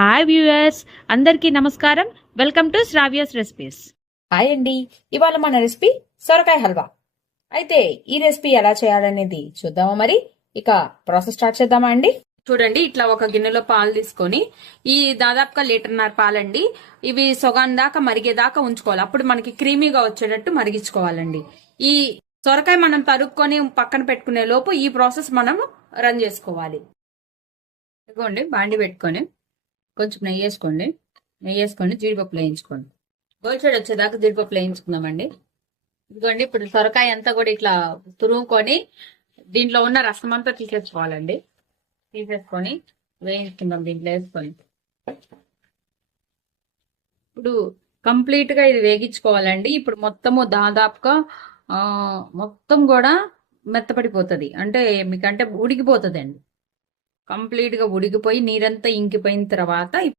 Hi viewers, అందరికీ నమస్కారం. Welcome to Sravya's recipes. Hi అండి. ఇవాళ మన రెసిపీ సొరకాయ హల్వా. అయితే ఈ రెసిపీ ఎలా చేయాలనేది చూద్దామా? మరి ఇక ప్రాసెస్ స్టార్ట్ చేద్దామా అండి? చూడండి, ఇట్లా ఒక గిన్నెలో పాలు తీసుకొని, ఈ దాదాపుగా 1.5 లీటర్ పాలండి. ఇవి సొగాన్ దాకా మరిగేదాకా ఉంచుకోవాలి. అప్పుడు మనకి క్రీమీగా వచ్చేటట్టు మరిగించుకోవాలండి. ఈ సొరకాయ మనం తరుక్కొని పక్కన పెట్టుకునే లోపు ఈ ప్రాసెస్ మనం రన్ చేసుకోవాలి. ఇదిగోండి, బాండి పెట్టుకొని కొంచెం నెయ్యి వేసుకొని జీడిపప్పులు వేయించుకోండి. గోల్చెడ్ వచ్చేదాకా జీడిపప్పులు వేయించుకుందామండి. ఇదిగోండి, ఇప్పుడు సొరకాయ అంతా కూడా ఇట్లా తురుముకొని దీంట్లో ఉన్న రసం అంతా తీసేసుకోవాలండి. తీసేసుకొని వేయించుకుందాం దీంట్లో వేసుకొని. ఇప్పుడు కంప్లీట్ గా ఇది వేగించుకోవాలండి. ఇప్పుడు మొత్తము దాదాపుగా మొత్తం కూడా మెత్తపడిపోతుంది, అంటే మీకంటే ఉడికిపోతుంది అండి. కంప్లీట్ గా ఉడికిపోయి నీరంతా ఇంకిపోయిన తర్వాత